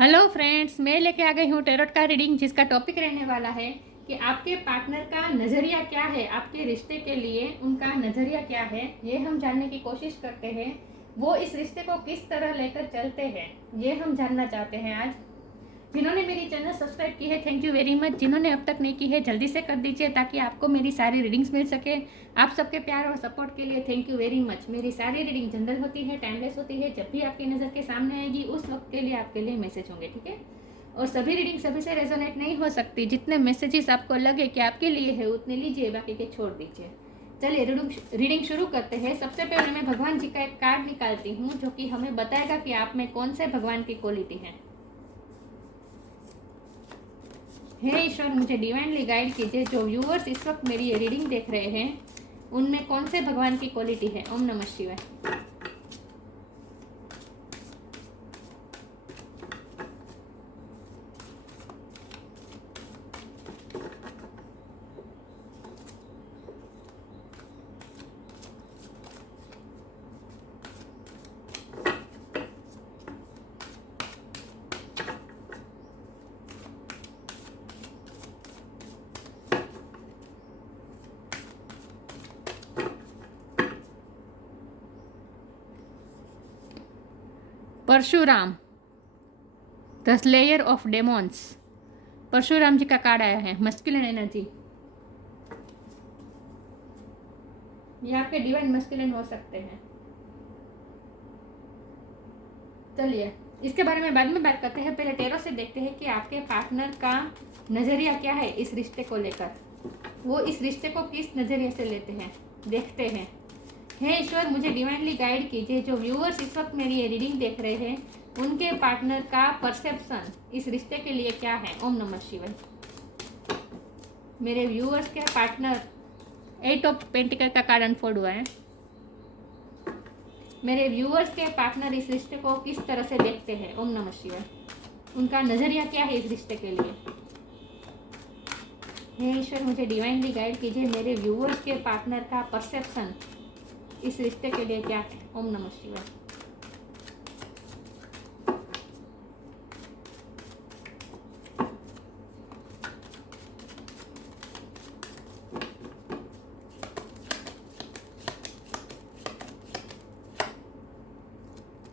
Hello friends, मैं लेके आ गई हूँ टेरोट का रीडिंग, जिसका टॉपिक रहने वाला है कि आपके पार्टनर का नज़रिया क्या है, आपके रिश्ते के लिए उनका नज़रिया क्या है, ये हम जानने की कोशिश करते हैं। वो इस रिश्ते को किस तरह लेकर चलते हैं, ये हम जानना चाहते हैं आज। जिन्होंने मेरी चैनल सब्सक्राइब की है, थैंक यू वेरी मच। जिन्होंने अब तक नहीं की है, जल्दी से कर दीजिए ताकि आपको मेरी सारी रीडिंग्स मिल सके। आप सबके प्यार और सपोर्ट के लिए थैंक यू वेरी मच। मेरी सारी रीडिंग जनरल होती है, टाइमलेस होती है। जब भी आपकी नज़र के सामने आएगी उस वक्त के लिए आपके लिए मैसेज होंगे, ठीक है। और सभी रीडिंग सभी से रेजोनेट नहीं हो सकती। जितने मैसेजेस आपको लगे कि आपके लिए है उतने लीजिए, बाकी के छोड़ दीजिए। चलिए रीडिंग शुरू करते हैं। सबसे पहले मैं भगवान जी का एक कार्ड निकालती हूँ जो कि हमें बताएगा कि आप में कौन से भगवान की क्वालिटी है। हे ईश्वर, मुझे डिवाइनली गाइड कीजिए। जो व्यूअर्स इस वक्त मेरी ये रीडिंग देख रहे हैं उनमें कौन से भगवान की क्वालिटी है। ओम नमः शिवाय। Parashuram, the slayer of demons. Parashuram ji का कार्ड आया है, मस्कुलिन एनर्जी। ये आपके डिवाइन मस्कुलिन हो सकते हैं। चलिए इसके बारे में बाद में बात करते हैं। पहले टेरो से देखते हैं कि आपके पार्टनर का नज़रिया क्या है इस रिश्ते को लेकर। वो इस रिश्ते को किस नज़रिए से लेते हैं, देखते हैं। हे ईश्वर, मुझे डिवाइनली गाइड कीजिए। जो व्यूअर्स इस वक्त मेरी ये रीडिंग देख रहे हैं उनके पार्टनर का परसेप्शन इस रिश्ते के लिए क्या है। ओम नमः शिवाय। मेरे व्यूअर्स के पार्टनर, 8 ऑफ पेंटिकल का कार्ड अनफोल्ड हुआ है। मेरे व्यूअर्स के पार्टनर इस रिश्ते को किस तरह से देखते हैं। ओम नमः शिवाय। उनका नज़रिया क्या है इस रिश्ते के लिए। हे ईश्वर, मुझे डिवाइनली गाइड कीजिए। मेरे व्यूअर्स के पार्टनर का परसेप्शन इस रिश्ते के लिए क्या है। ओम नमः शिवाय।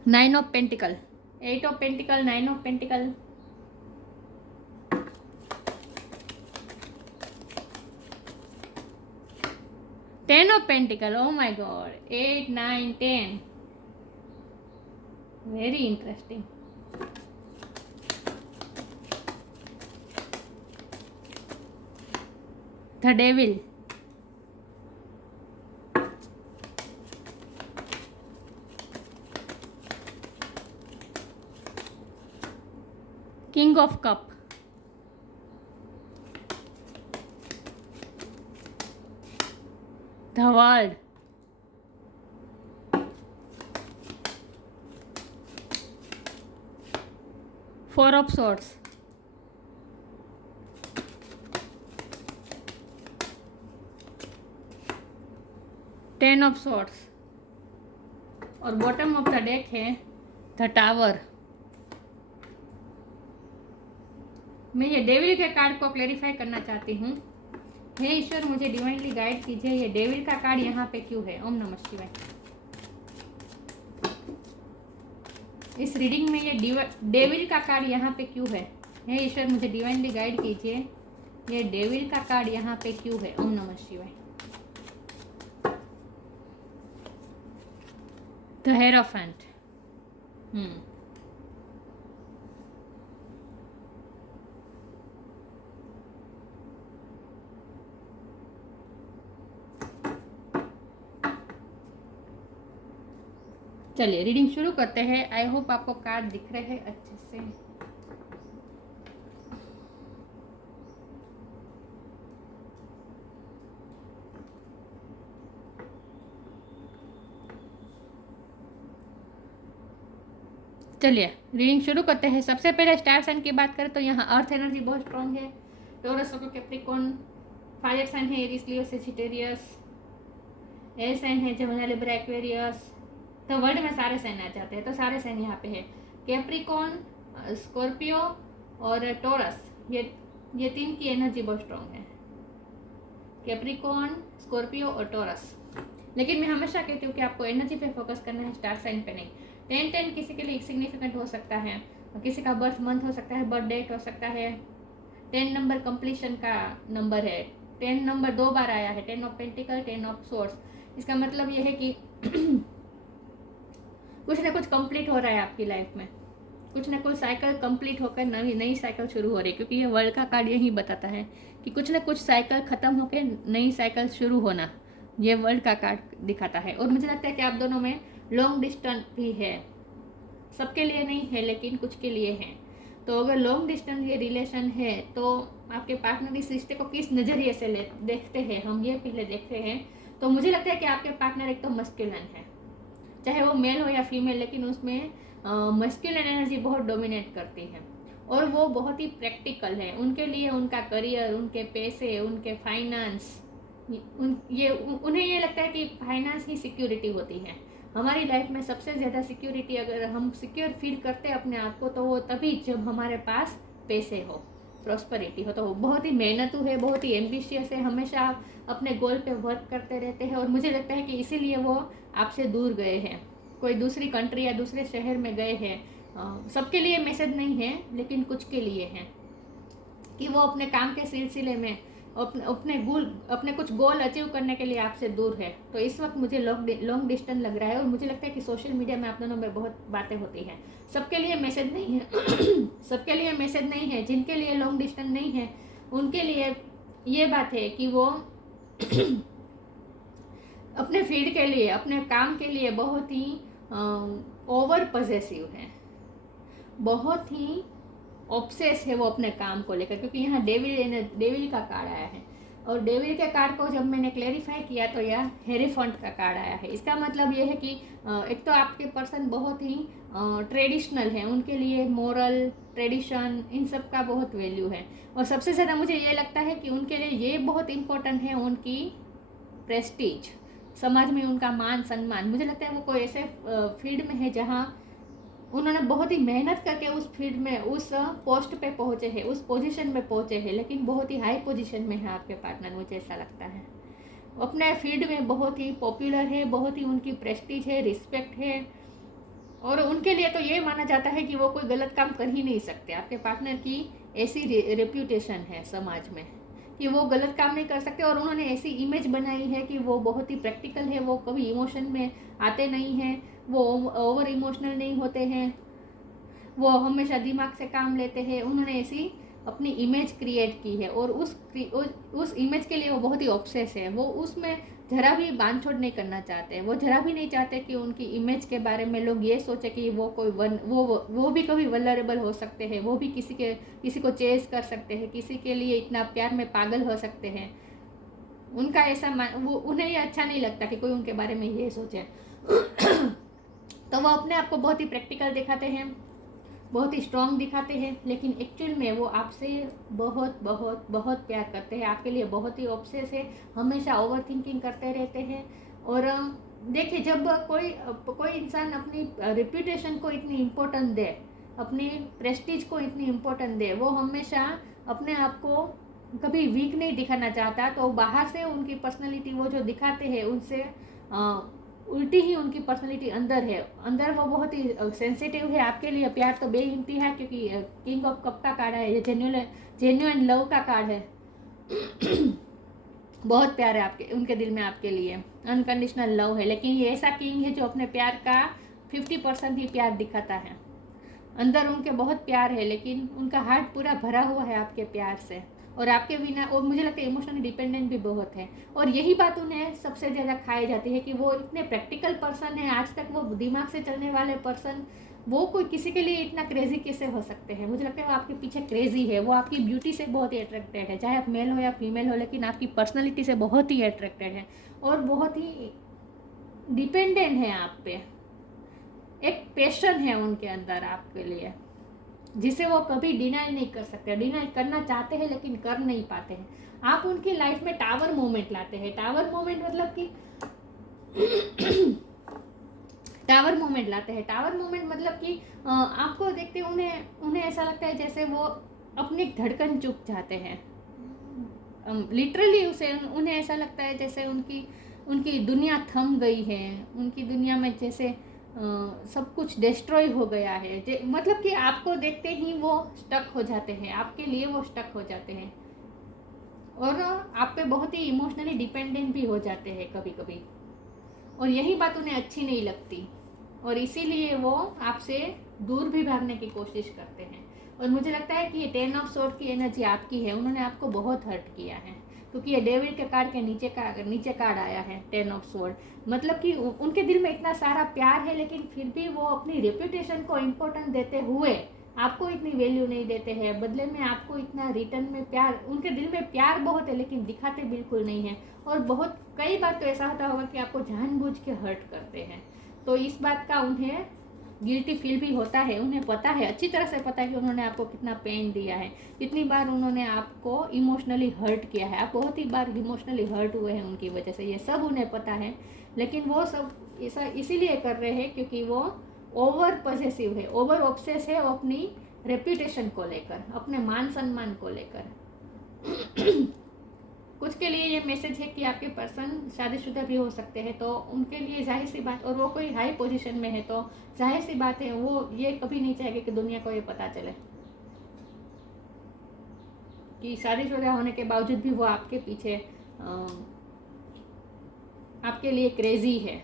Nine of pentacle, 8 of pentacle, 9 of pentacle. Ten of pentacle. Oh my God, 8, 9, 10। Very interesting. The devil, king of cup, the world, four of swords, ten of swords. और बॉटम ऑफ द डेक है the tower. मैं ये devil के card को clarify करना चाहती हूँ। हे ईश्वर, मुझे डिवाइनली गाइड कीजिए। ये डेविल का कार्ड यहाँ पे क्यों है। ओम नमः शिवाय। इस रीडिंग में ये डेविल का कार्ड यहाँ पे क्यों है। हे ईश्वर, मुझे डिवाइनली गाइड कीजिए। ये डेविल का कार्ड यहाँ पे क्यों है। ओम नमः शिवाय। The hierophant. चलिए रीडिंग शुरू करते हैं। आई होप आपको कार्ड दिख रहे हैं अच्छे से। चलिए रीडिंग शुरू करते हैं। सबसे पहले स्टार साइन की बात करें तो यहाँ अर्थ एनर्जी बहुत स्ट्रॉन्ग है। टॉरस, कैप्रिकॉर्न, फायर साइन है एरीज, लियो, सेजिटेरियस। एयर साइन है जेमिनी, लिब्रा, एक्वेरियस। तो वर्ल्ड में सारे साइन आ जाते हैं, तो सारे साइन यहाँ पे है। कैप्रिकॉर्न, स्कॉर्पियो और टॉरस, ये 3 की एनर्जी बहुत स्ट्रॉन्ग है, कैप्रिकॉर्न, स्कॉर्पियो और टॉरस। लेकिन मैं हमेशा कहती हूँ कि आपको एनर्जी पे फोकस करना है, स्टार साइन पे नहीं। 10-10 किसी के लिए सिग्निफिकेंट हो सकता है, किसी का बर्थ मंथ हो सकता है, बर्थ डेट हो सकता है। 10 नंबर कंप्लीशन का नंबर है, 10 नंबर 2 बार आया है, 10 ऑफ पेंटिकल, 10 ऑफ सोर्स। इसका मतलब ये है कि कुछ ना कुछ कंप्लीट हो रहा है आपकी लाइफ में, कुछ ना कुछ साइकिल कंप्लीट होकर नई साइकिल शुरू हो रही है, क्योंकि ये वर्ल्ड का कार्ड यही बताता है कि कुछ ना कुछ साइकिल खत्म होकर नई साइकिल शुरू होना, ये वर्ल्ड का कार्ड दिखाता है। और मुझे लगता है कि आप दोनों में लॉन्ग डिस्टेंस भी है, सबके लिए नहीं है लेकिन कुछ के लिए है। तो अगर लॉन्ग डिस्टेंस ये रिलेशन है तो आपके पार्टनर इस रिश्ते को किस नज़रिए से देखते हैं, हम ये पहले देखते हैं। तो मुझे लगता है कि आपके पार्टनर एक तो मस्कुलिन है, चाहे वो मेल हो या फीमेल, लेकिन उसमें मस्कुलिन एनर्जी बहुत डोमिनेट करती है और वो बहुत ही प्रैक्टिकल है। उनके लिए उनका करियर, उनके पैसे, उनके फाइनेंस, उन्हें ये लगता है कि फाइनेंस ही सिक्योरिटी होती है। हमारी लाइफ में सबसे ज़्यादा सिक्योरिटी अगर हम सिक्योर फील करते हैं अपने आप को, तो वो तभी जब हमारे पास पैसे हो, प्रॉस्पेरिटी हो। तो वो बहुत ही मेहनतू है, बहुत ही एम्बिशियस है, हमेशा अपने गोल पे वर्क करते रहते हैं। और मुझे लगता है कि इसीलिए वो आपसे दूर गए हैं, कोई दूसरी कंट्री या दूसरे शहर में गए हैं। सबके लिए मैसेज नहीं है लेकिन कुछ के लिए है कि वो अपने काम के सिलसिले में अपने कुछ गोल अचीव करने के लिए आपसे दूर है। तो इस वक्त मुझे लॉन्ग डिस्टेंस लग रहा है और मुझे लगता है कि सोशल मीडिया में आप दोनों में बहुत बातें होती हैं। सबके लिए मैसेज नहीं है सबके लिए मैसेज नहीं है। जिनके लिए लॉन्ग डिस्टेंस नहीं है उनके लिए ये बात है कि वो अपने फील्ड के लिए, अपने काम के लिए बहुत ही ओवर पॉजेसिव है, बहुत ही ऑब्सेस है वो अपने काम को लेकर। क्योंकि यहाँ डेविल का कार्ड आया है और डेविल के कार्ड को जब मैंने क्लेरिफाई किया तो यह हेरीफंट का कार्ड आया है। इसका मतलब ये है कि एक तो आपके पर्सन बहुत ही ट्रेडिशनल है, उनके लिए मोरल, ट्रेडिशन, इन सब का बहुत वैल्यू है। और सबसे ज़्यादा मुझे ये लगता है कि उनके लिए ये बहुत इम्पोर्टेंट है, उनकी प्रेस्टीज, समाज में उनका मान सम्मान। मुझे लगता है वो कोई ऐसे फील्ड में है जहाँ उन्होंने बहुत ही मेहनत करके उस फील्ड में, उस पोस्ट पे पहुँचे हैं, उस पोजीशन में पहुँचे हैं, लेकिन बहुत ही हाई पोजीशन में है आपके पार्टनर, मुझे ऐसा लगता है। अपने फील्ड में बहुत ही पॉपुलर है, बहुत ही उनकी प्रेस्टीज है, रिस्पेक्ट है। और उनके लिए तो ये माना जाता है कि वो कोई गलत काम कर ही नहीं सकते। आपके पार्टनर की ऐसी रेप्यूटेशन है समाज में कि वो गलत काम नहीं कर सकते। और उन्होंने ऐसी इमेज बनाई है कि वो बहुत ही प्रैक्टिकल है, वो कभी इमोशन में आते नहीं हैं, वो ओवर इमोशनल नहीं होते हैं, वो हमेशा दिमाग से काम लेते हैं। उन्होंने ऐसी अपनी इमेज क्रिएट की है और उस इमेज के लिए वो बहुत ही ऑब्सेस है। वो उसमें जरा भी बांध छोड़ नहीं करना चाहते। वो जरा भी नहीं चाहते कि उनकी इमेज के बारे में लोग ये सोचे कि वो कोई वो भी कभी वल्नरेबल हो सकते हैं, वो भी किसी को चेस कर सकते हैं, किसी के लिए इतना प्यार में पागल हो सकते हैं। उनका ऐसा उन्हें ये अच्छा नहीं लगता कि कोई उनके बारे में ये सोचे। तो वो अपने आप को बहुत ही प्रैक्टिकल दिखाते हैं, बहुत ही स्ट्रॉन्ग दिखाते हैं, लेकिन एक्चुअल में वो आपसे बहुत बहुत बहुत प्यार करते हैं, आपके लिए बहुत ही ऑब्सेस है, हमेशा ओवर थिंकिंग करते रहते हैं। और देखिए, जब कोई इंसान अपनी रेप्यूटेशन को इतनी इम्पोर्टेंस दे, अपनी प्रेस्टीज को इतनी इम्पोर्टेंस दे, वो हमेशा अपने आप को कभी वीक नहीं दिखाना चाहता। तो बाहर से उनकी पर्सनैलिटी वो जो दिखाते हैं उनसे उल्टी ही उनकी पर्सनैलिटी अंदर है। अंदर वो बहुत ही सेंसिटिव है, आपके लिए प्यार तो बेइंतहा है, क्योंकि किंग ऑफ कप का कार्ड है, ये जेन्युइन लव का कार्ड है। बहुत प्यार है आपके उनके दिल में आपके लिए, अनकंडीशनल लव है। लेकिन ये ऐसा किंग है जो अपने प्यार का 50% ही प्यार दिखाता है। अंदर उनके बहुत प्यार है, लेकिन उनका हार्ट पूरा भरा हुआ है आपके प्यार से और आपके बिना। और मुझे लगता है इमोशनली डिपेंडेंट भी बहुत है। और यही बात उन्हें सबसे ज़्यादा खाई जाती है कि वो इतने प्रैक्टिकल पर्सन है, आज तक वो दिमाग से चलने वाले पर्सन, वो कोई किसी के लिए इतना क्रेजी कैसे हो सकते हैं। मुझे लगता है वो आपके पीछे क्रेजी है, वो आपकी ब्यूटी से बहुत ही अट्रैक्टेड है, चाहे आप मेल हो या फीमेल हो, लेकिन आपकी पर्सनैलिटी से बहुत ही अट्रैक्टेड है और बहुत ही डिपेंडेंट है आप पे। एक पैशन है उनके अंदर आपके लिए, जिसे वो कभी डिनाई नहीं कर सकते। डिनाई करना चाहते हैं लेकिन कर नहीं पाते हैं। आप उनकी लाइफ में टावर मोमेंट लाते हैं। टावर मोमेंट मतलब कि टावर मोमेंट लाते हैं। टावर मोमेंट मतलब कि आपको देखते उन्हें ऐसा लगता है जैसे वो अपनी धड़कन चुक जाते हैं। लिटरली उन्हें ऐसा लगता है जैसे उनकी दुनिया थम गई है, उनकी दुनिया में जैसे सब कुछ डिस्ट्रॉय हो गया है। मतलब कि आपको देखते ही वो स्टक हो जाते हैं, आपके लिए वो स्टक हो जाते हैं और आप पे बहुत ही इमोशनली डिपेंडेंट भी हो जाते हैं कभी कभी। और यही बात उन्हें अच्छी नहीं लगती और इसीलिए वो आपसे दूर भी भागने की कोशिश करते हैं। और मुझे लगता है कि ये 10 ऑफ सोर्ड की एनर्जी आपकी है, उन्होंने आपको बहुत हर्ट किया है, क्योंकि ये डेविल के कार्ड के नीचे कार्ड आया है 10 ऑफ सोर्ड। मतलब कि उनके दिल में इतना सारा प्यार है, लेकिन फिर भी वो अपनी रेपुटेशन को इम्पोर्टेंस देते हुए आपको इतनी वैल्यू नहीं देते हैं। बदले में आपको इतना रिटर्न में प्यार, उनके दिल में प्यार बहुत है लेकिन दिखाते बिल्कुल नहीं है। और बहुत कई बार तो ऐसा होता होगा कि आपको जानबूझ के हर्ट करते हैं। तो इस बात का उन्हें गिल्टी फील भी होता है, उन्हें पता है, अच्छी तरह से पता है कि उन्होंने आपको कितना पेन दिया है, कितनी बार उन्होंने आपको इमोशनली हर्ट किया है। आप बहुत ही बार इमोशनली हर्ट हुए हैं उनकी वजह से, ये सब उन्हें पता है। लेकिन वो सब ऐसा इसीलिए कर रहे हैं क्योंकि वो ओवर पॉसेसिव है, ओवर ऑब्सेस है अपनी रेप्यूटेशन को लेकर, अपने मान सम्मान को लेकर। कुछ के लिए ये मैसेज है कि आपके पर्सन शादीशुदा भी हो सकते हैं, तो उनके लिए जाहिर सी बात, और वो कोई हाई पोजीशन में है तो जाहिर सी बात है वो ये कभी नहीं चाहेंगे कि दुनिया को ये पता चले कि शादीशुदा होने के बावजूद भी वो आपके पीछे आपके लिए क्रेजी है।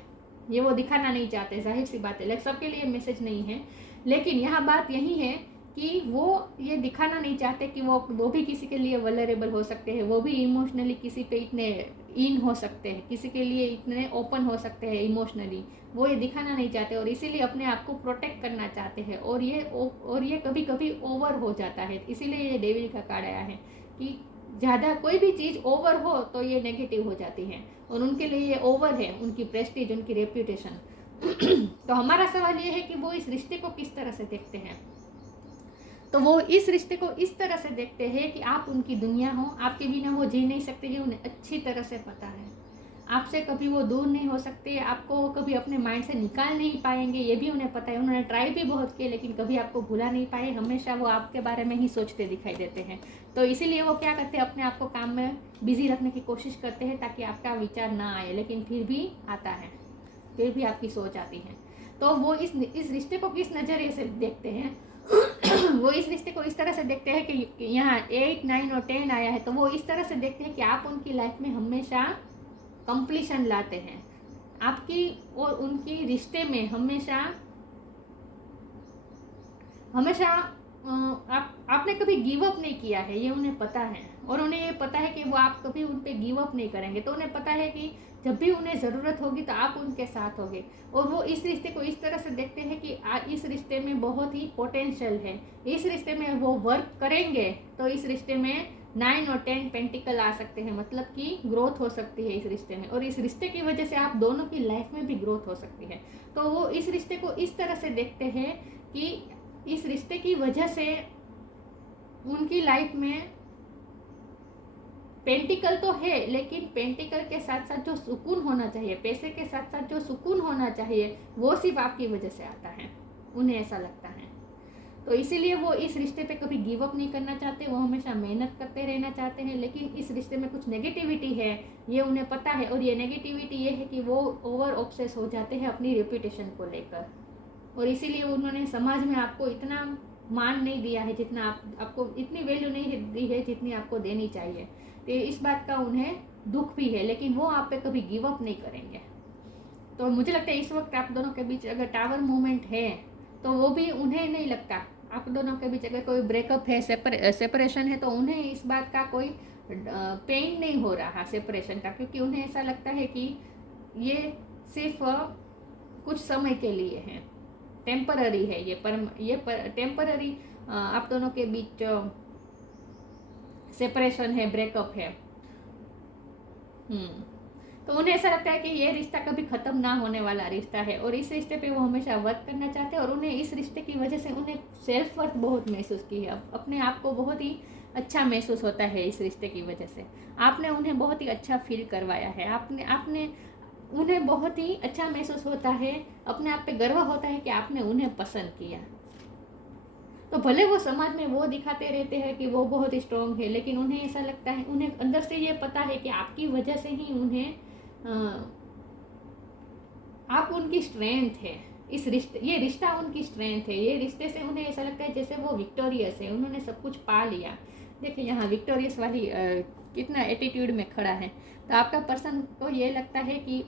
ये वो दिखाना नहीं चाहते, जाहिर सी बात है, लेकिन सबके लिए मैसेज नहीं है। लेकिन यहाँ बात यही है कि वो ये दिखाना नहीं चाहते कि वो भी किसी के लिए वल्नरेबल हो सकते हैं, वो भी इमोशनली किसी पे इतने इन हो सकते हैं, किसी के लिए इतने ओपन हो सकते हैं इमोशनली, वो ये दिखाना नहीं चाहते और इसीलिए अपने आप को प्रोटेक्ट करना चाहते हैं। और ये कभी कभी ओवर हो जाता है, इसीलिए ये डेविल का कार्ड आया है कि ज़्यादा कोई भी चीज़ ओवर हो तो ये नेगेटिव हो जाती है और उनके लिए ये ओवर है, उनकी प्रेस्टीज, उनकी रेप्यूटेशन। तो हमारा सवाल ये है कि वो इस रिश्ते को किस तरह से देखते हैं। तो वो इस रिश्ते को इस तरह से देखते हैं कि आप उनकी दुनिया हो, आपके बिना वो जी नहीं सकते, ये उन्हें अच्छी तरह से पता है। आपसे कभी वो दूर नहीं हो सकते, आपको वो कभी अपने माइंड से निकाल नहीं पाएंगे, ये भी उन्हें पता है। उन्होंने ट्राई भी बहुत किए लेकिन कभी आपको भुला नहीं पाए, हमेशा वो आपके बारे में ही सोचते दिखाई देते हैं। तो इसीलिए वो क्या करते हैं, अपने आप को काम में बिजी रखने की कोशिश करते हैं ताकि आपका विचार ना आए, लेकिन फिर भी आता है, फिर भी आपकी सोच आती है। तो वो इस रिश्ते को किस नज़रिए से देखते हैं वो इस रिश्ते को इस तरह से देखते हैं कि यहाँ 8, 9 और 10 आया है, तो वो इस तरह से देखते हैं कि आप उनकी लाइफ में हमेशा कंप्लीशन लाते हैं, आपकी और उनकी रिश्ते में हमेशा आपने कभी गिव अप नहीं किया है, ये उन्हें पता है। और उन्हें ये पता है कि वो आप कभी उन पर गिव अप नहीं करेंगे, तो उन्हें पता है कि जब भी उन्हें ज़रूरत होगी तो आप उनके साथ होगे। और वो इस रिश्ते को इस तरह से देखते हैं कि इस रिश्ते में बहुत ही पोटेंशियल है, इस रिश्ते में वो वर्क करेंगे तो इस रिश्ते में 9 और 10 पेंटिकल आ सकते हैं, मतलब कि ग्रोथ हो सकती है इस रिश्ते में, और इस रिश्ते की वजह से आप दोनों की लाइफ में भी ग्रोथ हो सकती है। तो वो इस रिश्ते को इस तरह से देखते हैं कि इस रिश्ते की वजह से उनकी लाइफ में पेंटिकल तो है, लेकिन पेंटिकल के साथ साथ जो सुकून होना चाहिए, पैसे के साथ साथ जो सुकून होना चाहिए, वो सिर्फ आपकी वजह से आता है, उन्हें ऐसा लगता है। तो इसीलिए वो इस रिश्ते पे कभी गिव अप नहीं करना चाहते, वो हमेशा मेहनत करते रहना चाहते हैं। लेकिन इस रिश्ते में कुछ नेगेटिविटी है, ये उन्हें पता है, और ये नेगेटिविटी ये है कि वो ओवर ऑब्सेस हो जाते हैं अपनी रेप्यूटेशन को लेकर, और इसीलिए उन्होंने समाज में आपको इतना मान नहीं दिया है, जितना आपको इतनी वैल्यू नहीं दी है जितनी आपको देनी चाहिए। तो इस बात का उन्हें दुख भी है, लेकिन वो आप पे कभी गिव अप नहीं करेंगे। तो मुझे लगता है इस वक्त आप दोनों के बीच अगर टावर मूवमेंट है तो वो भी उन्हें नहीं लगता, आप दोनों के बीच अगर कोई ब्रेकअप है, सेपरेशन है, तो उन्हें इस बात का कोई पेन नहीं हो रहा सेपरेशन का, क्योंकि उन्हें ऐसा लगता है कि ये सिर्फ कुछ समय के लिए है, टेम्पररी है, ये टेम्पररी आप दोनों के बीच सेपरेशन है, ब्रेकअप है। तो उन्हें ऐसा लगता है कि ये रिश्ता कभी ख़त्म ना होने वाला रिश्ता है, और इस रिश्ते पे वो हमेशा वर्क करना चाहते हैं, और उन्हें इस रिश्ते की वजह से उन्हें सेल्फ वर्थ बहुत महसूस की है, अपने आप को बहुत ही अच्छा महसूस होता है इस रिश्ते की वजह से। आपने उन्हें बहुत ही अच्छा फील करवाया है, आपने उन्हें बहुत ही अच्छा महसूस होता है, अपने आप पे गर्व होता है कि आपने उन्हें पसंद किया। तो भले वो समाज में वो दिखाते रहते हैं कि वो बहुत स्ट्रॉन्ग है, लेकिन उन्हें ऐसा लगता है, उन्हें अंदर से ये पता है कि आपकी वजह से ही उन्हें आप उनकी स्ट्रेंथ है। ये रिश्ता उनकी स्ट्रेंथ है। ये रिश्ते से उन्हें ऐसा लगता है जैसे वो विक्टोरियस है, उन्होंने सब कुछ पा लिया। देखिए यहाँ विक्टोरियस वाली कितना एटीट्यूड में खड़ा है। तो आपका पर्सन को ये लगता है कि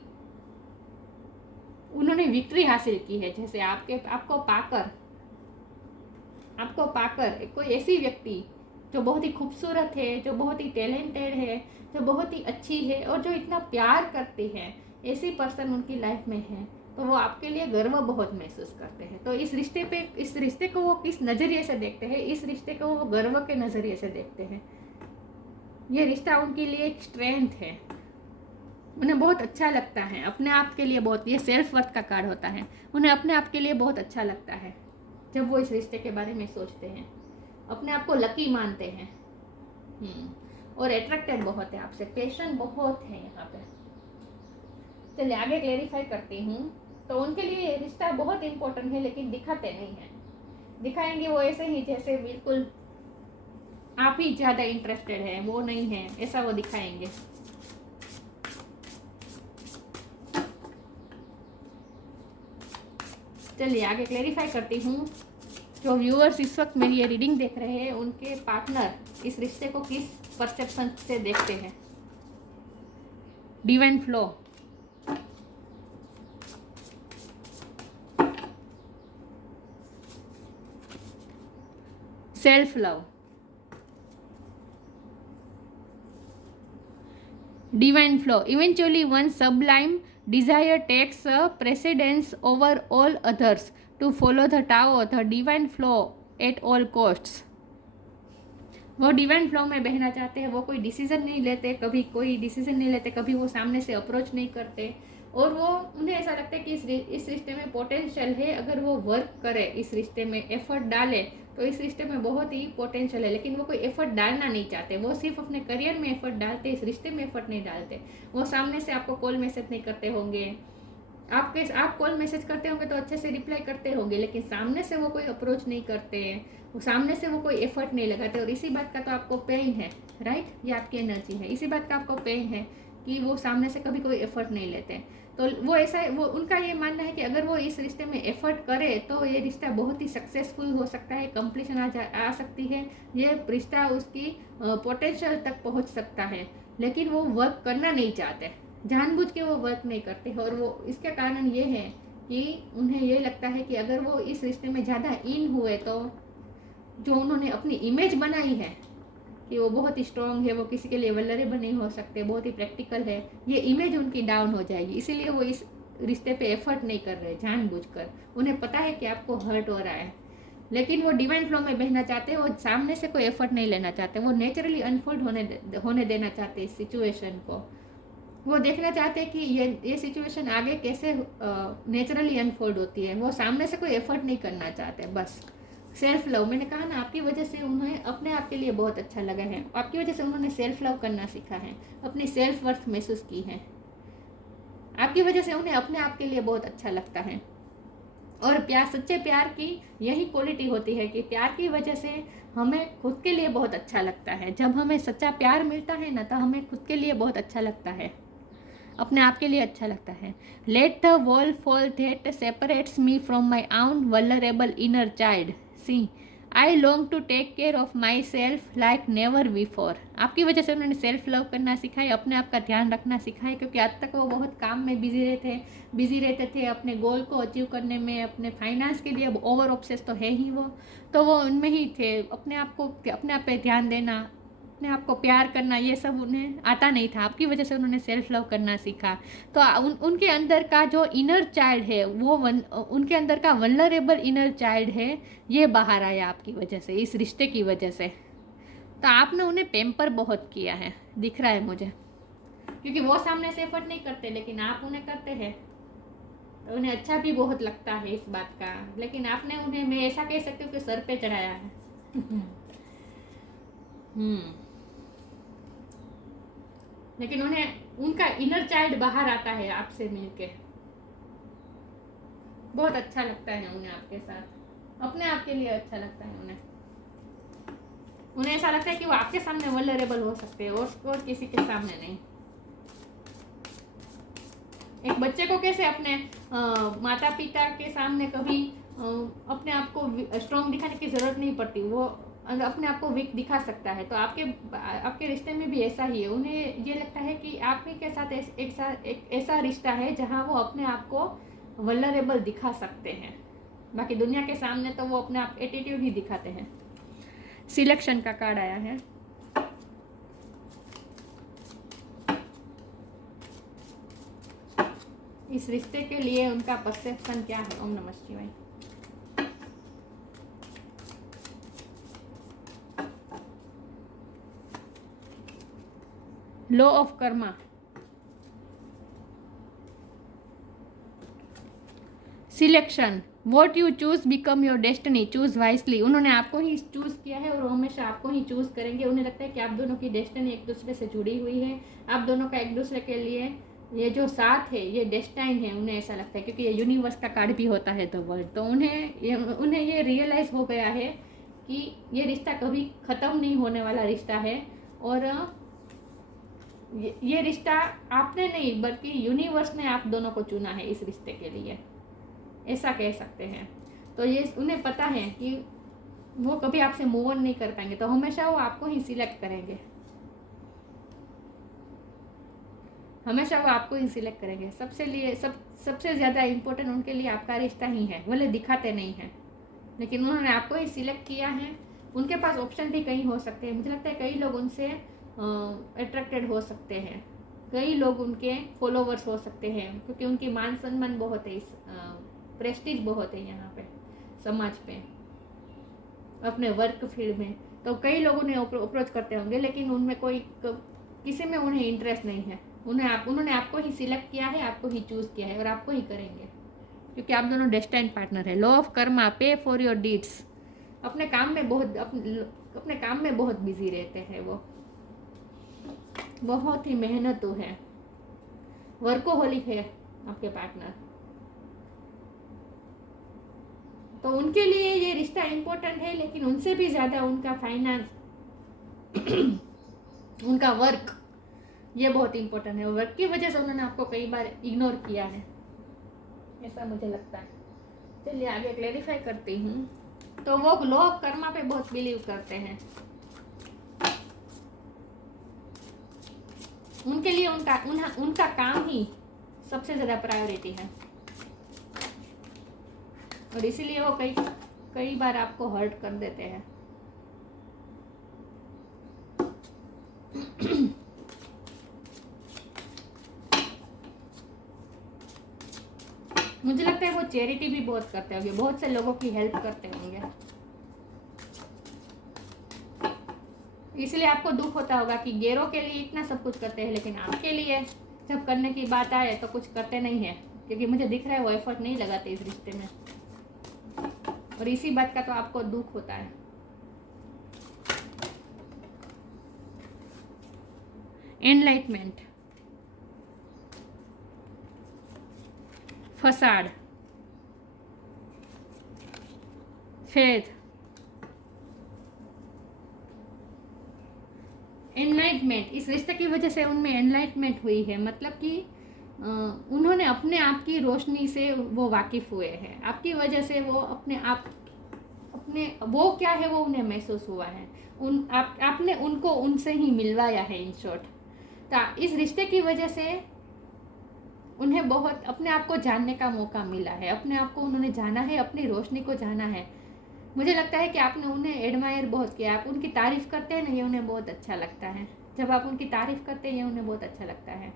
उन्होंने विक्ट्री हासिल की है। जैसे आपको पाकर कोई ऐसी व्यक्ति जो बहुत ही खूबसूरत है, जो बहुत ही टैलेंटेड है, जो बहुत ही अच्छी है और जो इतना प्यार करती है, ऐसी पर्सन उनकी लाइफ में है, तो वो आपके लिए गर्व बहुत महसूस करते हैं। तो इस रिश्ते को वो किस नज़रिए से देखते हैं? इस रिश्ते को वो गर्व के नज़रिए से देखते हैं। ये रिश्ता उनके लिए एक स्ट्रेंथ है, उन्हें बहुत अच्छा लगता है अपने आप के लिए। बहुत, ये सेल्फ वर्थ का कार्ड होता है। उन्हें अपने आप के लिए बहुत अच्छा लगता है जब वो इस रिश्ते के बारे में सोचते हैं, अपने आप को लकी मानते हैं। और अट्रैक्टेड बहुत है आपसे, पेशेंट बहुत है यहाँ पे। चलिए आगे क्लेरिफाई करती हूँ। तो उनके लिए ये रिश्ता बहुत इंपॉर्टेंट है, लेकिन दिखाते नहीं हैं। दिखाएंगे वो ऐसे ही जैसे बिल्कुल आप ही ज़्यादा इंटरेस्टेड है, वो नहीं है, ऐसा वो दिखाएंगे। चलिए आगे क्लेरिफाई करती हूँ। जो व्यूअर्स इस वक्त मेरी ये रीडिंग देख रहे हैं, उनके पार्टनर इस रिश्ते को किस परसेप्शन से देखते हैं? Divine flow, self love, divine flow. Eventually, one sublime desire takes a precedence over all others to follow the Tao, the divine flow at all costs. वो डिवाइन फ्लो में बहना चाहते हैं। वो कोई डिसीजन नहीं लेते, कभी वो सामने से अप्रोच नहीं करते, और वो उन्हें ऐसा लगता है कि इस रिश्ते में पोटेंशियल है। अगर वो वर्क करे, इस रिश्ते में एफर्ट डाले, तो इस रिश्ते में बहुत ही पोटेंशियल है। लेकिन वो कोई एफर्ट डालना नहीं चाहते। वो सिर्फ अपने करियर में एफर्ट डालते, इस रिश्ते में एफर्ट नहीं डालते। वो सामने से आपको कॉल मैसेज नहीं करते होंगे, आप कॉल मैसेज करते होंगे तो अच्छे से रिप्लाई करते होंगे, लेकिन सामने से वो कोई अप्रोच नहीं करते, वो सामने से वो कोई एफर्ट नहीं लगाते। और इसी बात का तो आपको पेन है, राइट? ये आपकी एनर्जी है। इसी बात का आपको पेन है कि वो सामने से कभी कोई एफर्ट नहीं लेते। तो वो उनका ये मानना है कि अगर वो इस रिश्ते में एफर्ट करे तो ये रिश्ता बहुत ही सक्सेसफुल हो सकता है, कंप्लीशन आ सकती है, ये रिश्ता उसकी पोटेंशियल तक पहुंच सकता है। लेकिन वो वर्क करना नहीं चाहते, जानबूझ के वो वर्क नहीं करते। और वो इसका कारण ये है कि उन्हें ये लगता है कि अगर वो इस रिश्ते में ज़्यादा इन हुए तो जो उन्होंने अपनी इमेज बनाई है कि वो बहुत ही स्ट्रॉन्ग है, वो किसी के लिए वल्नरेबल नहीं हो सकते, बहुत ही प्रैक्टिकल है, ये इमेज उनकी डाउन हो जाएगी। इसीलिए वो इस रिश्ते पे एफर्ट नहीं कर रहे जानबूझकर। उन्हें पता है कि आपको हर्ट हो रहा है, लेकिन वो डिवाइन फ्लो में बहना चाहते हैं। वो सामने से कोई एफर्ट नहीं लेना चाहते, वो नेचुरली अनफोल्ड होने देना चाहते इस सिचुएशन को। वो देखना चाहते हैं कि ये सिचुएशन आगे कैसे नेचुरली अनफोल्ड होती है। वो सामने से कोई एफर्ट नहीं करना चाहते। बस सेल्फ लव, मैंने कहा ना, आपकी वजह से उन्हें अपने आप के लिए बहुत अच्छा लगा है। आपकी वजह से उन्होंने सेल्फ लव करना सीखा है, अपनी सेल्फ वर्थ महसूस की है। आपकी वजह से उन्हें अपने आप के लिए बहुत अच्छा लगता है। और प्यार, सच्चे प्यार की यही क्वालिटी होती है कि प्यार की वजह से हमें खुद के लिए बहुत अच्छा लगता है। जब हमें सच्चा प्यार मिलता है ना, तो हमें खुद के लिए बहुत अच्छा लगता है, अपने आप के लिए अच्छा लगता है। Let the wall fall that separates me from my own vulnerable inner child, see I long to take care of myself like never before. आपकी वजह से उन्होंने सेल्फ लव करना सीखा है, अपने आप का ध्यान रखना सीखा है। क्योंकि आज तक वो बहुत काम में बिजी रहते थे अपने गोल को अचीव करने में, अपने फाइनेंस के लिए अब ओवर ऑब्सेस तो है ही वो, तो वो उनमें ही थे। अपने आप पे ध्यान देना, अपने आप को प्यार करना, ये सब उन्हें आता नहीं था। आपकी वजह से उन्होंने सेल्फ लव करना सीखा। तो उनके अंदर का जो इनर चाइल्ड है, वो उनके अंदर का वल्नरेबल इनर चाइल्ड है, ये बाहर आया आपकी वजह से, इस रिश्ते की वजह से। तो आपने उन्हें पेम्पर बहुत किया है, दिख रहा है मुझे, क्योंकि वो सामने से एफर्ट नहीं करते, लेकिन आप उन्हें करते हैं। तो उन्हें अच्छा भी बहुत लगता है इस बात का, लेकिन आपने उन्हें, मैं ऐसा कह सकती हूँ कि सर पे चढ़ाया है। लेकिन उन्हें उनका इनर चाइल्ड बाहर आता है आपसे मिलके। बहुत अच्छा लगता है उन्हें आपके साथ, अपने आप के लिए अच्छा लगता है उन्हें ऐसा लगता है कि वो आपके सामने वल्नरेबल हो सकते हैं और किसी के सामने नहीं। एक बच्चे को कैसे अपने माता पिता के सामने कभी अपने आप को स्ट्रॉन्ग दिखाने की ज़रूरत नहीं पड़ती, वो अपने आप को वीक दिखा सकता है। तो आपके रिश्ते में भी ऐसा ही है। उन्हें ये लगता है कि आप ही के साथ एक ऐसा रिश्ता है जहाँ वो अपने आप को वल्नरेबल दिखा सकते हैं। बाकी दुनिया के सामने तो वो अपने आप एटीट्यूड ही दिखाते हैं। सिलेक्शन का कार्ड आया है। इस रिश्ते के लिए उनका परसेप्शन क्या है? ओम नमः शिवाय। Law of Karma, selection, what you choose become your destiny, choose wisely. उन्होंने आपको ही चूज किया है और वो हमेशा आपको ही चूज करेंगे। उन्हें लगता है कि आप दोनों की डेस्टिनी एक दूसरे से जुड़ी हुई है। आप दोनों का एक दूसरे के लिए ये जो साथ है ये डेस्टाइन है, उन्हें ऐसा लगता है, क्योंकि ये यूनिवर्स का कार्ड भी होता है द वर्ल्ड। तो उन्हें ये रियलाइज हो गया है कि ये रिश्ता कभी ख़त्म नहीं होने वाला रिश्ता है। और ये रिश्ता आपने नहीं बल्कि यूनिवर्स ने आप दोनों को चुना है इस रिश्ते के लिए, ऐसा कह सकते हैं। तो ये उन्हें पता है कि वो कभी आपसे मूव ऑन नहीं कर पाएंगे, तो हमेशा वो आपको ही सिलेक्ट करेंगे, हमेशा वो आपको ही सिलेक्ट करेंगे। सबसे ज़्यादा इम्पोर्टेंट उनके लिए आपका रिश्ता ही है। भले दिखाते नहीं हैं लेकिन उन्होंने आपको ही सिलेक्ट किया है। उनके पास ऑप्शन भी कई हो सकते हैं। मुझे लगता है कई लोग उनसे अट्रैक्टेड हो सकते हैं, कई लोग उनके फॉलोवर्स हो सकते हैं, क्योंकि उनकी मान सम्मान बहुत है, प्रेस्टीज बहुत है यहाँ पे समाज पे, अपने वर्क फील्ड में। तो कई लोग उन्हें अप्रोच करते होंगे लेकिन उनमें किसी में उन्हें इंटरेस्ट नहीं है। उन्होंने आपको ही सिलेक्ट किया है, आपको ही चूज़ किया है और आपको ही करेंगे, क्योंकि आप दोनों डेस्टाइन पार्टनर है। लॉ ऑफ कर्मा, पे फॉर योर डीड्स। अपने काम में बहुत बिजी रहते हैं वो, बहुत ही मेहनतू है, वर्कोहोलिक है आपके पार्टनर। तो उनके लिए ये रिश्ता इम्पोर्टेंट है, लेकिन उनसे भी ज़्यादा उनका फाइनेंस उनका वर्क ये बहुत इम्पोर्टेंट है। वर्क की वजह से उन्होंने आपको कई बार इग्नोर किया है, ऐसा मुझे लगता है। चलिए आगे क्लेरिफाई करती हूँ। तो वो लॉ ऑफ कर्मा पे बहुत बिलीव करते हैं। उनके लिए उनका काम ही सबसे ज़्यादा प्रायोरिटी है और इसीलिए वो कई बार आपको हर्ट कर देते हैं। मुझे लगता है वो चैरिटी भी बहुत करते होंगे, बहुत से लोगों की हेल्प करते होंगे, इसलिए आपको दुख होता होगा कि गैरों के लिए इतना सब कुछ करते हैं लेकिन आपके लिए जब करने की बात आए तो कुछ करते नहीं है, क्योंकि मुझे दिख रहा है वो एफर्ट नहीं लगाते इस रिश्ते में, और इसी बात का तो आपको दुख होता है। Enlightenment, facade, faith, enlightenment. इस रिश्ते की वजह से उनमें एनलाइटमेंट हुई है, मतलब कि उन्होंने अपने आप की रोशनी से वो वाकिफ हुए हैं। आपकी वजह से वो अपने वो क्या है वो उन्हें महसूस हुआ है। आपने उनको उनसे ही मिलवाया है इन शॉर्ट। तो इस रिश्ते की वजह से उन्हें बहुत अपने आप को जानने का मौका मिला है, अपने आप को उन्होंने जाना है, अपनी रोशनी को जाना है। मुझे लगता है कि आपने उन्हें एडमायर बहुत किया, आप उनकी तारीफ़ करते हैं ना, ये उन्हें बहुत अच्छा लगता है। जब आप उनकी तारीफ़ करते हैं ये उन्हें बहुत अच्छा लगता है।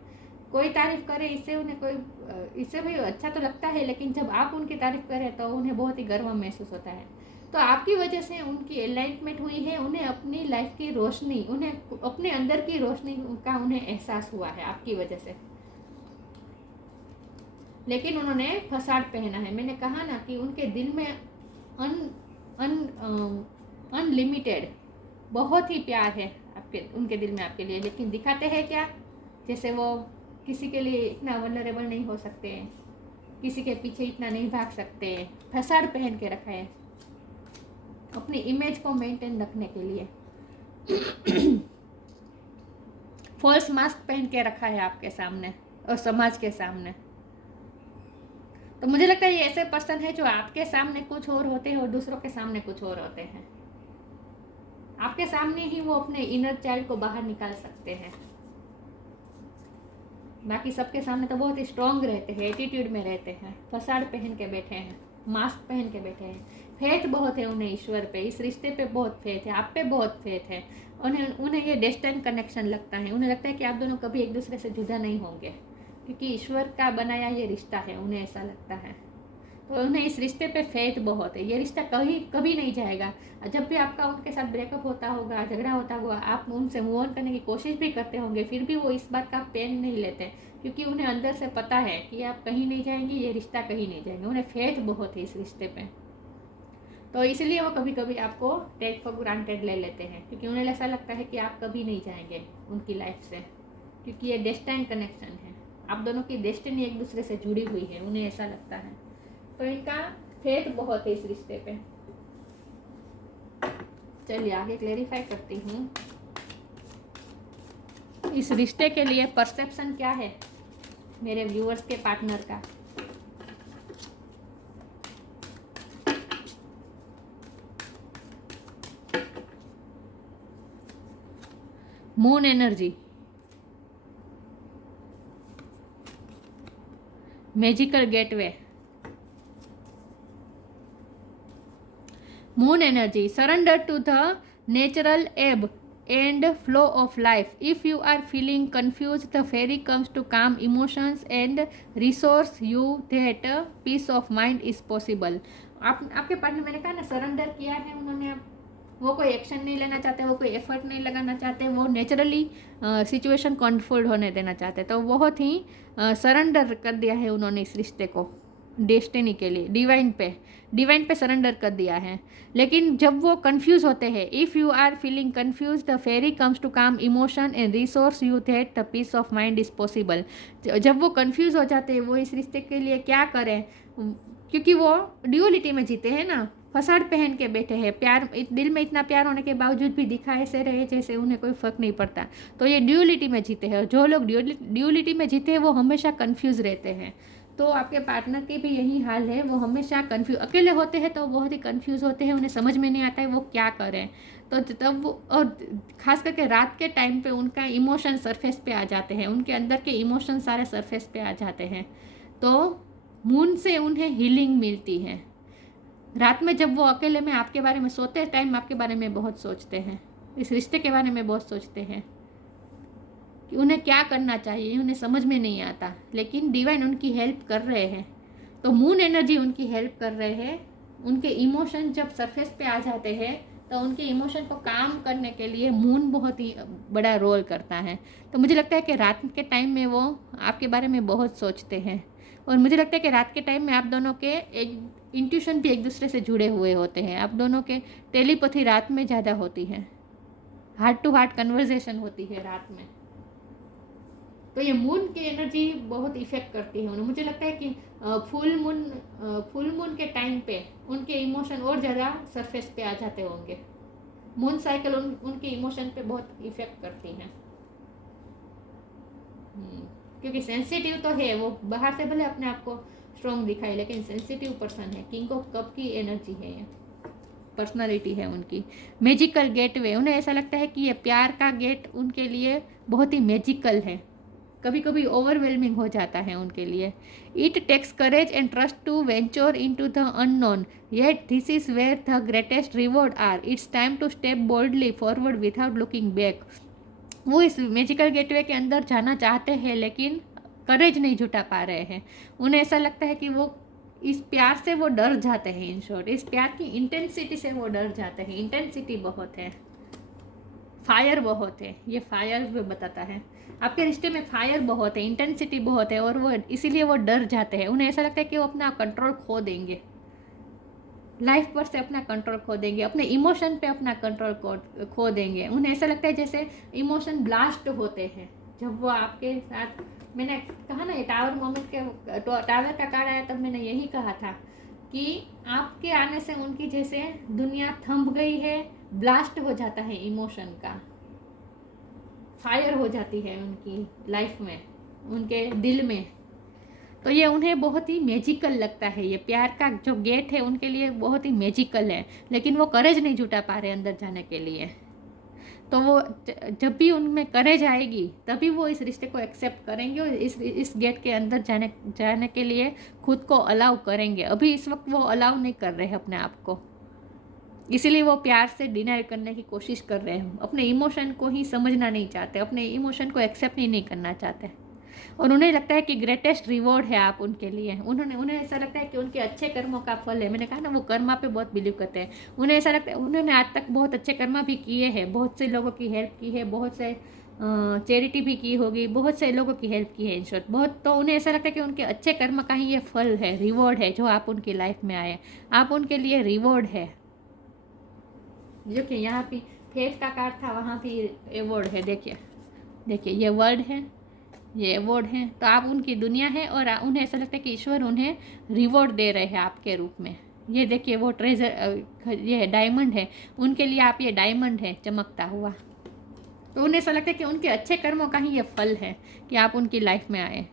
कोई तारीफ़ करे इससे भी अच्छा तो लगता है, लेकिन जब आप उनकी तारीफ़ करें तो उन्हें बहुत ही गर्व महसूस होता है। तो आपकी वजह से उनकी एनलाइटमेंट हुई है, उन्हें अपनी लाइफ की रोशनी, उन्हें अपने अंदर की रोशनी का उन्हें एहसास हुआ है आपकी वजह से। लेकिन उन्होंने फसाड पहना है। मैंने कहा ना कि उनके दिल में अनलिमिटेड बहुत ही प्यार है उनके दिल में आपके लिए, लेकिन दिखाते हैं क्या? जैसे वो किसी के लिए इतना वल्नरेबल नहीं हो सकते, किसी के पीछे इतना नहीं भाग सकते, फसाड पहन के रखा है अपनी इमेज को मेंटेन रखने के लिए। फॉल्स मास्क पहन के रखा है आपके सामने और समाज के सामने। तो मुझे लगता है ये ऐसे पर्सन है जो आपके सामने कुछ और होते हैं और दूसरों के सामने कुछ और होते हैं। आपके सामने ही वो अपने इनर चाइल्ड को बाहर निकाल सकते हैं, बाकी सबके सामने तो बहुत ही स्ट्रांग रहते हैं, एटीट्यूड में रहते हैं, फसाड पहन के बैठे हैं, मास्क पहन के बैठे हैं। फेथ बहुत है उन्हें ईश्वर पे, इस रिश्ते पे बहुत फेथ है, आप पे बहुत फेथ है। उन्हें ये डेस्टिन कनेक्शन लगता है, उन्हें लगता है कि आप दोनों कभी एक दूसरे से जुदा नहीं होंगे, क्योंकि ईश्वर का बनाया ये रिश्ता है, उन्हें ऐसा लगता है। तो उन्हें इस रिश्ते पे फेथ बहुत है, ये रिश्ता कभी नहीं जाएगा। जब भी आपका उनके साथ ब्रेकअप होता होगा, झगड़ा होता होगा, आप उनसे मूव ऑन करने की कोशिश भी करते होंगे, फिर भी वो इस बात का पेन नहीं लेते, क्योंकि उन्हें अंदर से पता है कि आप कहीं नहीं जाएंगे, ये रिश्ता कहीं नहीं जाएंगे। उन्हें फेथ बहुत है इस रिश्ते पे, तो इसलिए वो कभी कभी आपको टेक फॉर ग्रांटेड ले लेते हैं, क्योंकि उन्हें ऐसा लगता है कि आप कभी नहीं जाएंगे उनकी लाइफ से, क्योंकि ये डेस्टिन कनेक्शन है, आप दोनों की डेस्टिनी एक दूसरे से जुड़ी हुई है, उन्हें ऐसा लगता है। तो इनका फेथ बहुत है इस रिश्ते पे। चलिए आगे क्लेरिफाई करती हूँ, इस रिश्ते के लिए परसेप्शन क्या है मेरे व्यूअर्स के पार्टनर का। Moon energy, magical gateway, moon energy, surrender to the natural ebb and flow of life. If you are feeling confused, the fairy comes to calm emotions and resource you that peace of mind is possible. आपके partner, मैंने कहा ना, surrender किया है उन्होंने, वो कोई action नहीं लेना चाहते, वो कोई एफर्ट नहीं लगाना चाहते, वो नेचुरली सिचुएशन को अनफोल्ड होने देना चाहते, तो बहुत ही सरेंडर कर दिया है उन्होंने इस रिश्ते को डेस्टिनी के लिए, डिवाइन पे सरेंडर कर दिया है। लेकिन जब वो कंफ्यूज होते हैं, if you are feeling confuse, the fairy comes to calm emotion and resource you that the peace of mind is possible. जब वो कंफ्यूज हो जाते हैं, वो इस रिश्ते के लिए क्या करें, क्योंकि वो ड्यूअलिटी में जीते हैं ना, फसाड पहन के बैठे हैं, प्यार, दिल में इतना प्यार होने के बावजूद भी दिखाए से रहे जैसे उन्हें कोई फ़र्क नहीं पड़ता। तो ये ड्यूअलिटी में जीते हैं, जो लोग ड्यूअलिटी में जीते हैं वो हमेशा कन्फ्यूज़ रहते हैं। तो आपके पार्टनर के भी यही हाल है, वो हमेशा अकेले होते हैं तो बहुत ही कंफ्यूज होते हैं, उन्हें समझ में नहीं आता है वो क्या करें। तो तब वो, और ख़ास करके रात के टाइम पे उनका इमोशन सरफेस पे आ जाते हैं, उनके अंदर के इमोशन सारे सरफेस पे आ जाते हैं। तो मून से उन्हें हीलिंग मिलती है। रात में जब वो अकेले में आपके बारे में सोते टाइम आपके बारे में बहुत सोचते हैं, इस रिश्ते के बारे में बहुत सोचते हैं कि उन्हें क्या करना चाहिए, उन्हें समझ में नहीं आता, लेकिन डिवाइन उनकी हेल्प कर रहे हैं। तो मून एनर्जी उनकी हेल्प कर रहे हैं। उनके इमोशन जब सरफेस पे आ जाते हैं तो उनके इमोशन को काम करने के लिए मून बहुत ही बड़ा रोल करता है। तो मुझे लगता है कि रात के टाइम में वो आपके बारे में बहुत सोचते हैं, और मुझे लगता है कि रात के टाइम में आप दोनों के एक इंट्यूशन भी एक दूसरे से जुड़े हुए होते हैं, आप दोनों के टेलीपैथी रात में ज़्यादा होती है, हार्ट टू हार्ट कन्वर्जेशन होती है रात में। तो ये मून की एनर्जी बहुत इफेक्ट करती है उन्हें। मुझे लगता है कि फुल मून के टाइम पे उनके इमोशन और ज़्यादा सरफेस पे आ जाते होंगे। मून साइकिल उनके इमोशन पे बहुत इफेक्ट करती है, क्योंकि सेंसिटिव तो है वो, बाहर से भले अपने आप को स्ट्रॉन्ग दिखाए लेकिन सेंसिटिव पर्सन है। किंग ऑफ कप की एनर्जी है, ये पर्सनालिटी है उनकी। मैजिकल गेटवे, उन्हें ऐसा लगता है कि ये प्यार का गेट उनके लिए बहुत ही मैजिकल है, कभी कभी ओवरवेलमिंग हो जाता है उनके लिए। It takes courage and trust to venture into the unknown, yet this is where the greatest reward are, it's time to step boldly forward without looking back. वो इस मैजिकल गेटवे के अंदर जाना चाहते हैं लेकिन करेज नहीं जुटा पा रहे हैं। उन्हें ऐसा लगता है कि वो इस प्यार से वो डर जाते हैं, इन शॉर्ट इस प्यार की इंटेंसिटी से वो डर जाते हैं। इंटेंसिटी बहुत है, फायर बहुत है, ये फायर भी बताता है आपके रिश्ते में, फायर बहुत है, इंटेंसिटी बहुत है, और वो इसीलिए वो डर जाते हैं। उन्हें ऐसा लगता है कि वो अपना कंट्रोल खो देंगे, लाइफ पर से अपना कंट्रोल खो देंगे, अपने इमोशन पे अपना कंट्रोल खो देंगे। उन्हें ऐसा लगता है जैसे इमोशन ब्लास्ट होते हैं, जब वो आपके साथ, मैंने कहा ना ये टावर मोमेंट के टावर का कार्ड आया तब मैंने यही कहा था कि आपके आने से उनकी जैसे दुनिया थम गई है, ब्लास्ट हो जाता है इमोशन का, फायर हो जाती है उनकी लाइफ में, उनके दिल में। तो ये उन्हें बहुत ही मैजिकल लगता है, ये प्यार का जो गेट है उनके लिए बहुत ही मैजिकल है, लेकिन वो करेज नहीं जुटा पा रहे अंदर जाने के लिए। तो वो जब भी उनमें करेज आएगी तभी वो इस रिश्ते को एक्सेप्ट करेंगे और इस गेट के अंदर जाने के लिए खुद को अलाउ करेंगे। अभी इस वक्त वो अलाउ नहीं कर रहे हैं अपने आप को, इसीलिए वो प्यार से डिनाई करने की कोशिश कर रहे हैं, अपने इमोशन को ही समझना नहीं चाहते, अपने इमोशन को एक्सेप्ट ही नहीं करना चाहते। और उन्हें लगता है कि ग्रेटेस्ट रिवॉर्ड है आप उनके लिए, उन्हें ऐसा लगता है कि उनके अच्छे कर्मों का फल है। मैंने कहा ना वो कर्मा पे बहुत बिलीव करते हैं। उन्हें ऐसा लगता है उन्होंने आज तक बहुत अच्छे कर्मा भी किए हैं, बहुत से लोगों की हेल्प की है, बहुत से चैरिटी भी की होगी, बहुत से लोगों की हेल्प की है इन शॉर्ट बहुत। तो उन्हें ऐसा लगता है कि उनके अच्छे कर्म का ही ये फल है, रिवॉर्ड है जो आप उनकी लाइफ में आए, आप उनके लिए रिवॉर्ड है। देखिए यहाँ पे फेथ का कार्ड था, वहाँ भी अवॉर्ड है। देखिए ये वर्ड है, ये अवॉर्ड है। तो आप उनकी दुनिया है और उन्हें ऐसा लगता है कि ईश्वर उन्हें रिवॉर्ड दे रहे हैं आपके रूप में। ये देखिए वो ट्रेजर, ये डायमंड है उनके लिए, आप ये डायमंड है चमकता हुआ। तो उन्हें ऐसा लगता है कि उनके अच्छे कर्मों का ही ये फल है कि आप उनकी लाइफ में आए।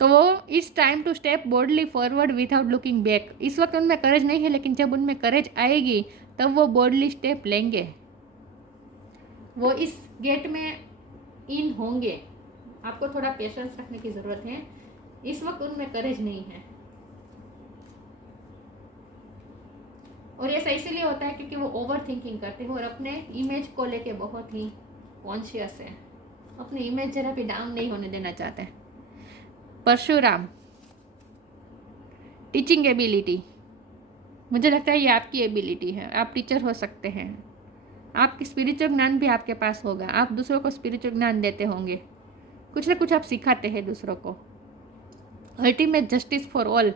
तो वो इस time to step boldly forward without looking back. इस वक्त उनमें करेज नहीं है, लेकिन जब उनमें करेज आएगी तब वो बोल्डली स्टेप लेंगे, वो इस गेट में इन होंगे। आपको थोड़ा पेशेंस रखने की ज़रूरत है, इस वक्त उनमें करेज नहीं है। और ऐसा इसीलिए होता है क्योंकि वो ओवर थिंकिंग करते हैं और अपने इमेज को लेके बहुत ही कॉन्शियस है, अपनी इमेज जरा भी डाउन नहीं होने देना चाहते हैं। परशुराम, टीचिंग एबिलिटी, मुझे लगता है ये आपकी एबिलिटी है, आप टीचर हो सकते हैं, आपकी स्पिरिचुअल ज्ञान भी आपके पास होगा, आप दूसरों को स्पिरिचुअल ज्ञान देते होंगे, कुछ ना कुछ आप सिखाते हैं दूसरों को। अल्टीमेट जस्टिस फॉर ऑल,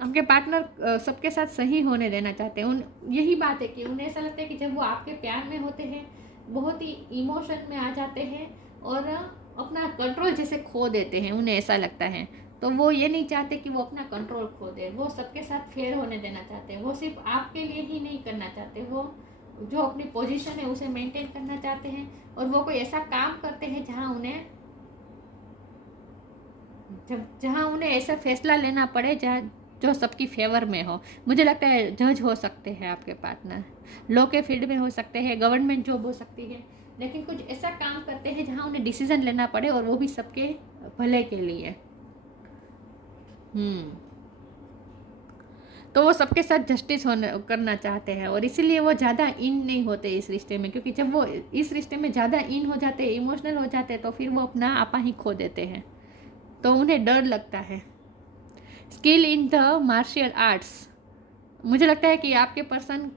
आपके पार्टनर सबके साथ सही होने देना चाहते हैं। यही बात है कि उन्हें ऐसा लगता है कि जब वो आपके प्यार में होते हैं बहुत ही इमोशन में आ जाते हैं और अपना कंट्रोल जैसे खो देते हैं, उन्हें ऐसा लगता है। तो वो ये नहीं चाहते कि वो अपना कंट्रोल खो दे, वो सबके साथ फेयर होने देना चाहते हैं। वो सिर्फ आपके लिए ही नहीं करना चाहते, वो जो अपनी पोजीशन है उसे मेंटेन करना चाहते हैं। और वो कोई ऐसा काम करते हैं जहाँ उन्हें ऐसा फैसला लेना पड़े जो सबकी फेवर में हो। मुझे लगता है जज हो सकते हैं आपके पार्टनर, लॉ के फील्ड में हो सकते हैं, गवर्नमेंट जॉब हो सकती है, लेकिन कुछ ऐसा काम करते हैं जहाँ उन्हें डिसीजन लेना पड़े और वो भी सबके भले के लिए। तो वो सबके साथ जस्टिस करना चाहते हैं और इसीलिए वो ज़्यादा इन नहीं होते इस रिश्ते में, क्योंकि जब वो इस रिश्ते में ज़्यादा इन हो जाते हैं, इमोशनल हो जाते हैं, तो फिर वो अपना आपा ही खो देते हैं। तो उन्हें डर लगता है। Skill in the martial arts, मुझे लगता है कि आपके पर्सन,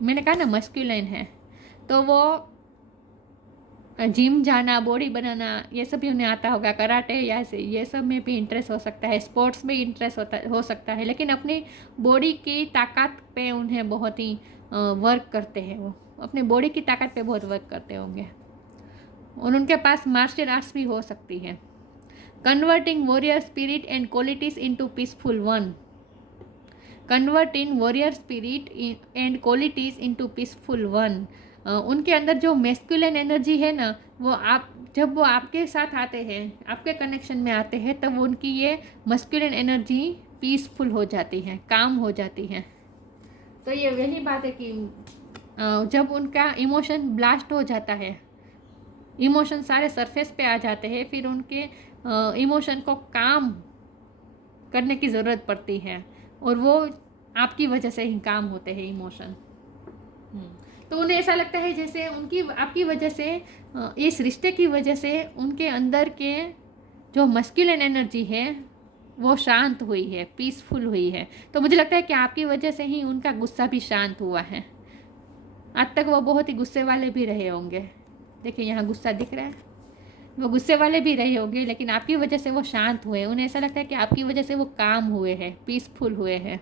मैंने कहा ना मस्कुलिन है, तो वो जिम जाना, बॉडी बनाना, ये सब भी उन्हें आता होगा, कराटे या ये सब में भी इंटरेस्ट हो सकता है, स्पोर्ट्स में इंटरेस्ट हो सकता है, लेकिन अपनी बॉडी की ताकत पे उन्हें बहुत ही वर्क करते हैं। वो अपनी बॉडी की ताकत पे बहुत वर्क करते होंगे और उनके पास मार्शल आर्ट्स भी हो सकती है। Converting warrior spirit and qualities into peaceful one, converting warrior spirit and qualities into peaceful one. उनके अंदर जो मैस्कुलिन एनर्जी है ना, वो जब वो आपके साथ आते हैं, आपके कनेक्शन में आते हैं, तब उनकी ये मस्कुलिन एनर्जी पीसफुल हो जाती है, काम हो जाती है। तो ये वही बात है कि जब उनका इमोशन ब्लास्ट हो जाता है, इमोशन सारे सरफेस पे आ जाते हैं, फिर उनके इमोशन को काम करने की ज़रूरत पड़ती है और वो आपकी वजह से ही काम होते हैं इमोशन। तो उन्हें ऐसा लगता है जैसे आपकी वजह से, इस रिश्ते की वजह से उनके अंदर के जो मस्कुलिन एनर्जी है वो शांत हुई है, पीसफुल हुई है। तो मुझे लगता है कि आपकी वजह से ही उनका गुस्सा भी शांत हुआ है। आज तक वो बहुत ही गुस्से वाले भी रहे होंगे, देखिए यहाँ गुस्सा दिख रहा है, वो गुस्से वाले भी रहे होंगे, लेकिन आपकी वजह से वो शांत हुए। उन्हें ऐसा लगता है कि आपकी वजह से वो काम हुए हैं, पीसफुल हुए हैं।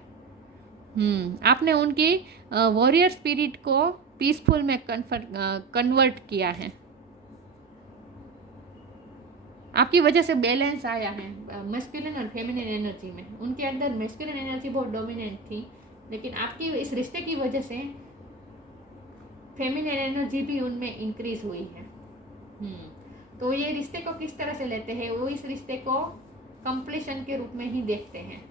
आपने उनकी वॉरियर स्पिरिट को पीसफुल में कन्वर्ट किया है। आपकी वजह से बैलेंस आया है मैस्कुलिन और फेमिनिन एनर्जी में। उनके अंदर मैस्कुलिन एनर्जी बहुत डोमिनेंट थी, लेकिन आपकी इस रिश्ते की वजह से फेमिनिन एनर्जी भी उनमें इंक्रीज हुई है। तो ये रिश्ते को किस तरह से लेते हैं, वो इस रिश्ते को कंप्लीशन के रूप में ही देखते हैं।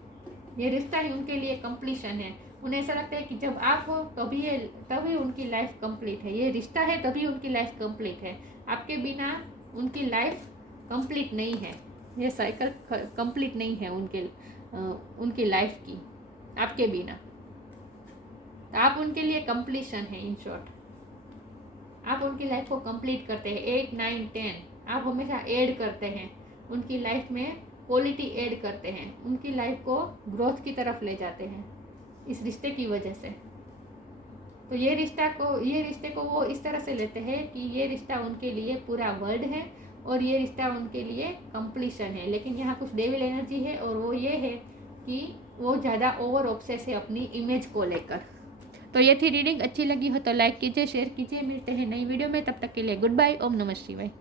ये रिश्ता ही उनके लिए कंप्लीशन है। उन्हें ऐसा लगता है कि जब आप हो तभी उनकी लाइफ कंप्लीट है। ये रिश्ता है तभी उनकी लाइफ कंप्लीट है। आपके बिना उनकी लाइफ कंप्लीट नहीं है। ये साइकिल कंप्लीट नहीं है उनकी लाइफ की आपके बिना। आप उनके लिए कंप्लीशन है। इन शॉर्ट, आप उनकी लाइफ को कंप्लीट करते हैं। 8, 9, 10 आप हमेशा ऐड करते हैं उनकी लाइफ में, क्वालिटी ऐड करते हैं, उनकी लाइफ को ग्रोथ की तरफ ले जाते हैं इस रिश्ते की वजह से। तो ये रिश्ते को वो इस तरह से लेते हैं कि ये रिश्ता उनके लिए पूरा वर्ड है और ये रिश्ता उनके लिए कंप्लीशन है। लेकिन यहाँ कुछ डेविल एनर्जी है और वो ये है कि वो ज़्यादा ओवर ऑब्सेस है अपनी इमेज को लेकर। तो ये थी रीडिंग। अच्छी लगी हो तो लाइक कीजिए, शेयर कीजिए। मिलते हैं नई वीडियो में, तब तक के लिए गुड बाय। ओम नमः शिवाय।